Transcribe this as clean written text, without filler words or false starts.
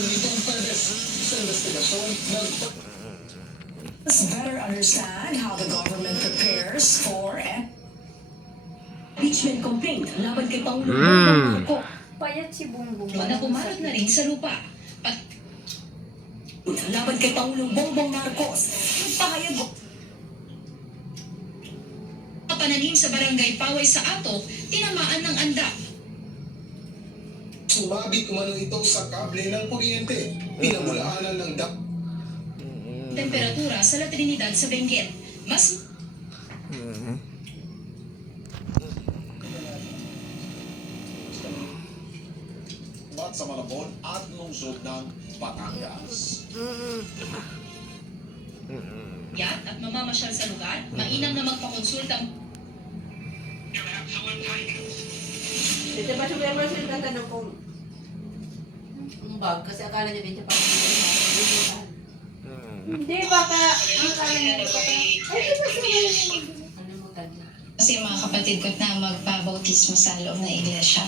nitong Peres sa investigasyon ng Let's better understand how the government prepares for impeachment complaint laban kay Pangulong Bongbong Marcos. Payat si Bongbong. Na pumarot na rin sa lupa. Laban kay Pangulong Bongbong Marcos. Pahayag Pananim sa barangay Paway sa Ato, tinamaan ng anda. sumabit umano ito sa kable ng kuryente. Pinamulaanan ng Temperatura sa La Trinidad sa Benguet. Mas sa Malabon at lungsod ng Batangas. yat at mamamasyal sa lugar, mainam na magpakonsulta. Dito ba siya meron sila ng tanong kung ang bag kasi akala niya din siya parang Hindi, baka ang kaya niya baka. Ay, di ba siya ano mo tanda? Kasi mga kapatid ko na magpabautismo sa loob ng iglesia.